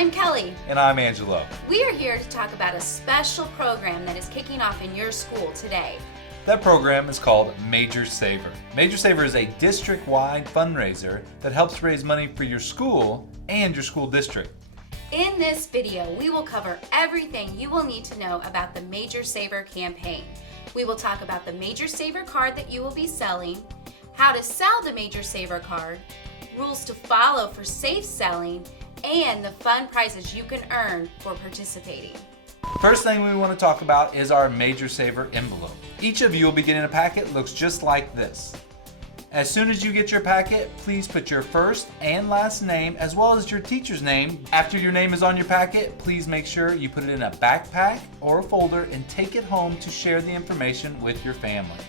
I'm Kelly. And I'm Angelo. We are here to talk about a special program that is kicking off in your school today. That program is called Major Saver. Major Saver is a district-wide fundraiser that helps raise money for your school and your school district. In this video, we will cover everything you will need to know about the Major Saver campaign. We will talk about the Major Saver card that you will be selling, how to sell the Major Saver card, rules to follow for safe selling, and the fun prizes you can earn for participating. First thing we want to talk about is our Major Saver envelope. Each of you will be getting a packet that looks just like this. As soon as you get your packet, please put your first and last name as well as your teacher's name. After your name is on your packet, please make sure you put it in a backpack or a folder and take it home to share the information with your family.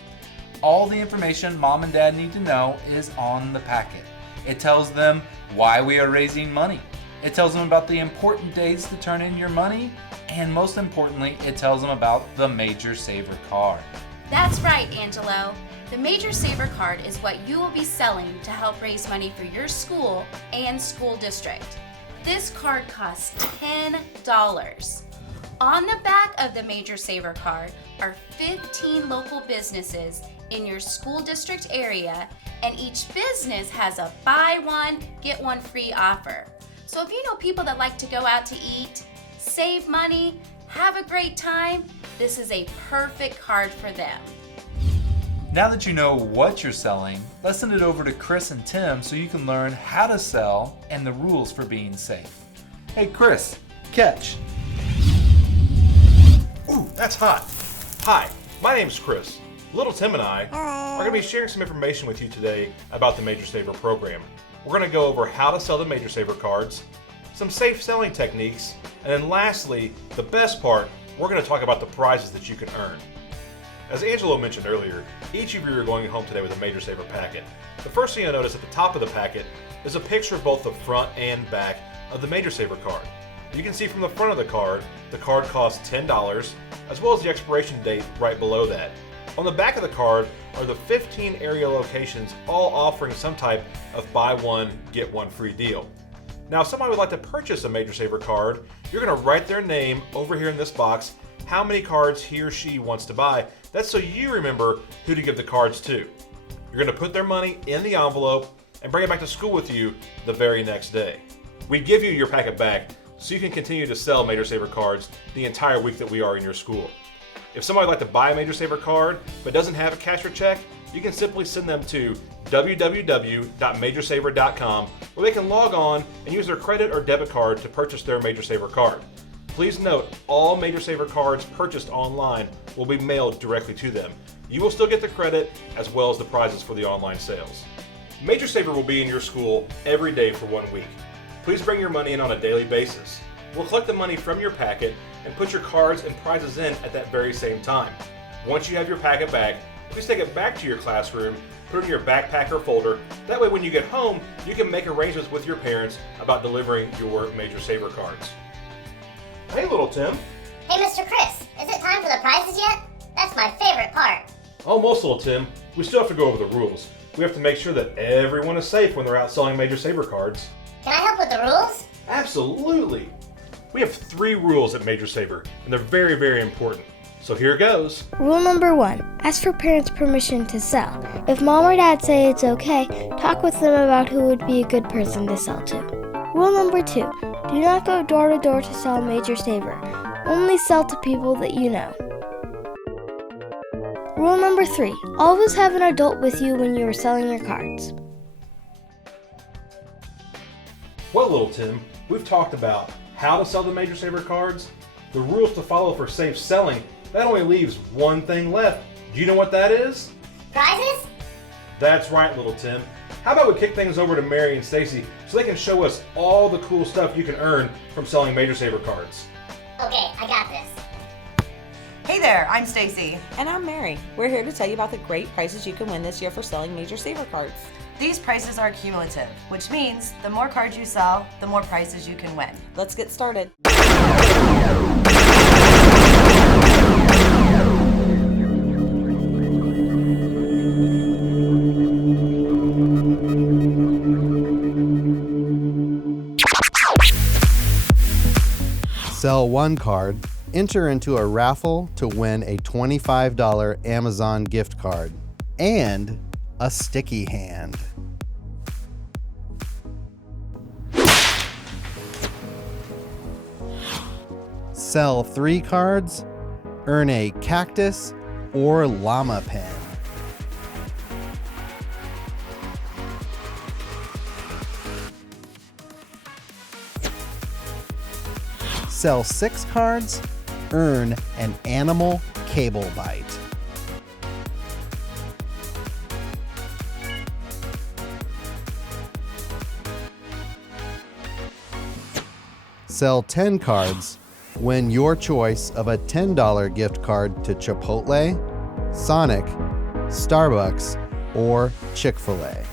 All the information mom and dad need to know is on the packet. It tells them why we are raising money. It tells them about the important days to turn in your money, and most importantly, it tells them about the Major Saver card. That's right, Angelo. The Major Saver card is what you will be selling to help raise money for your school and school district. This card costs $10. On the back of the Major Saver card are 15 local businesses in your school district area, and each business has a buy one, get one free offer. So if you know people that like to go out to eat, save money, have a great time, this is a perfect card for them. Now that you know what you're selling, let's send it over to Chris and Tim so you can learn how to sell and the rules for being safe. Hey Chris, catch. Ooh, that's hot. Hi, my name's Chris. Little Tim and I are going to be sharing some information with you today about the Major Saver program. We're going to go over how to sell the Major Saver cards, some safe selling techniques, and then lastly, the best part, we're going to talk about the prizes that you can earn. As Angelo mentioned earlier, each of you are going home today with a Major Saver packet. The first thing you'll notice at the top of the packet is a picture of both the front and back of the Major Saver card. You can see from the front of the card costs $10, as well as the expiration date right below that. On the back of the card are the 15 area locations, all offering some type of buy one, get one free deal. Now, if somebody would like to purchase a Major Saver card, you're going to write their name over here in this box, how many cards he or she wants to buy. That's so you remember who to give the cards to. You're going to put their money in the envelope and bring it back to school with you the very next day. We give you your packet back so you can continue to sell Major Saver cards the entire week that we are in your school. If somebody would like to buy a Major Saver card but doesn't have a cash or check, you can simply send them to www.majorsaver.com where they can log on and use their credit or debit card to purchase their Major Saver card. Please note, all Major Saver cards purchased online will be mailed directly to them. You will still get the credit as well as the prizes for the online sales. Major Saver will be in your school every day for 1 week. Please bring your money in on a daily basis. We'll collect the money from your packet and put your cards and prizes in at that very same time. Once you have your packet back, please take it back to your classroom, put it in your backpack or folder. That way when you get home, you can make arrangements with your parents about delivering your Major Saver cards. Hey, little Tim. Hey, Mr. Chris, is it time for the prizes yet? That's my favorite part. Almost, little Tim. We still have to go over the rules. We have to make sure that everyone is safe when they're out selling Major Saver cards. Can I help with the rules? Absolutely. We have 3 rules at Major Saver, and they're very, very important. So here goes. Rule number 1. Ask for parents' permission to sell. If mom or dad say it's okay, talk with them about who would be a good person to sell to. Rule number 2. Do not go door to door to sell Major Saver. Only sell to people that you know. Rule number 3. Always have an adult with you when you are selling your cards. Well, little Tim, we've talked about how to sell the Major Saver cards, the rules to follow for safe selling. That only leaves one thing left. Do you know what that is? Prizes? That's right, little Tim. How about we kick things over to Mary and Stacy so they can show us all the cool stuff you can earn from selling Major Saver cards. Okay, I got this. Hey there, I'm Stacy. And I'm Mary. We're here to tell you about the great prizes you can win this year for selling Major Saver cards. These prizes are cumulative, which means the more cards you sell, the more prizes you can win. Let's get started. Sell 1 card. Enter into a raffle to win a $25 Amazon gift card and a sticky hand. Sell 3 cards. Earn a cactus or llama pen. Sell 6 cards. Earn an animal cable bite. Sell 10 cards. Win your choice of a $10 gift card to Chipotle, Sonic, Starbucks, or Chick-fil-A.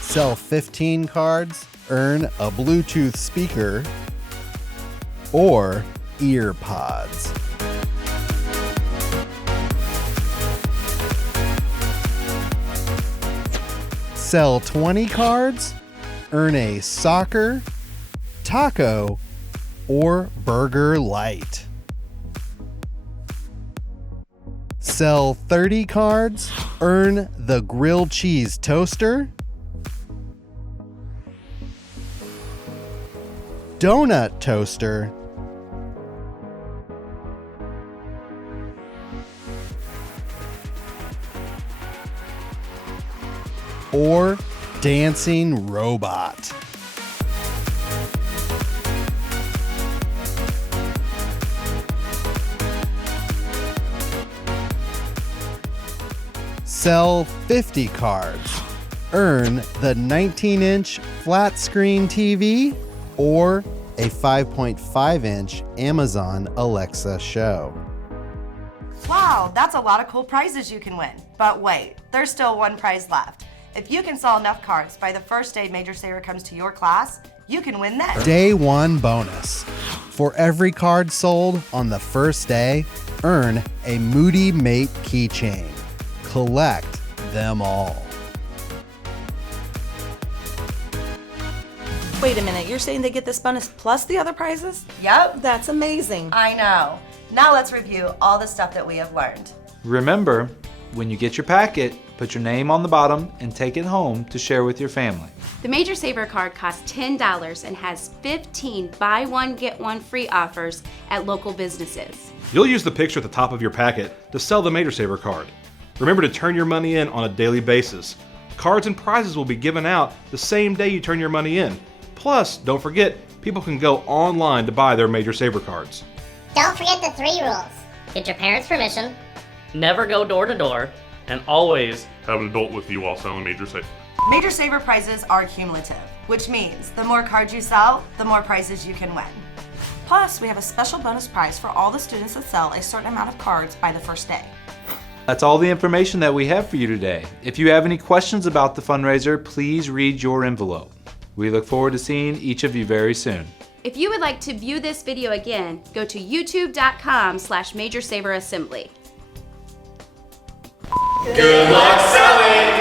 Sell 15 cards. Earn a Bluetooth speaker or ear pods. Sell 20 cards. Earn a soccer, taco, or burger light. Sell 30 cards. Earn the grilled cheese toaster, donut toaster, or dancing robot. Sell 50 cards. Earn the 19-inch flat screen TV or a 5.5-inch Amazon Alexa show. Wow, that's a lot of cool prizes you can win. But wait, there's still one prize left. If you can sell enough cards by the first day Major Saver comes to your class, you can win this. Day 1 bonus. For every card sold on the first day, earn a Moody Mate keychain. Collect them all. Wait a minute, you're saying they get this bonus plus the other prizes? Yep, That's amazing. I know. Now let's review all the stuff that we have learned. Remember, when you get your packet, put your name on the bottom and take it home to share with your family. The Major Saver card costs $10 and has 15 buy one get one free offers at local businesses. You'll use the picture at the top of your packet to sell the Major Saver card. Remember to turn your money in on a daily basis. Cards and prizes will be given out the same day you turn your money in. Plus, don't forget, people can go online to buy their Major Saver cards. Don't forget the 3 rules. Get your parents' permission. Never go door to door, and always have an adult with you while selling Major Saver. Major Saver prizes are cumulative, which means the more cards you sell, the more prizes you can win. Plus, we have a special bonus prize for all the students that sell a certain amount of cards by the first day. That's all the information that we have for you today. If you have any questions about the fundraiser, please read your envelope. We look forward to seeing each of you very soon. If you would like to view this video again, go to youtube.com/MajorSaverAssembly. Good luck selling!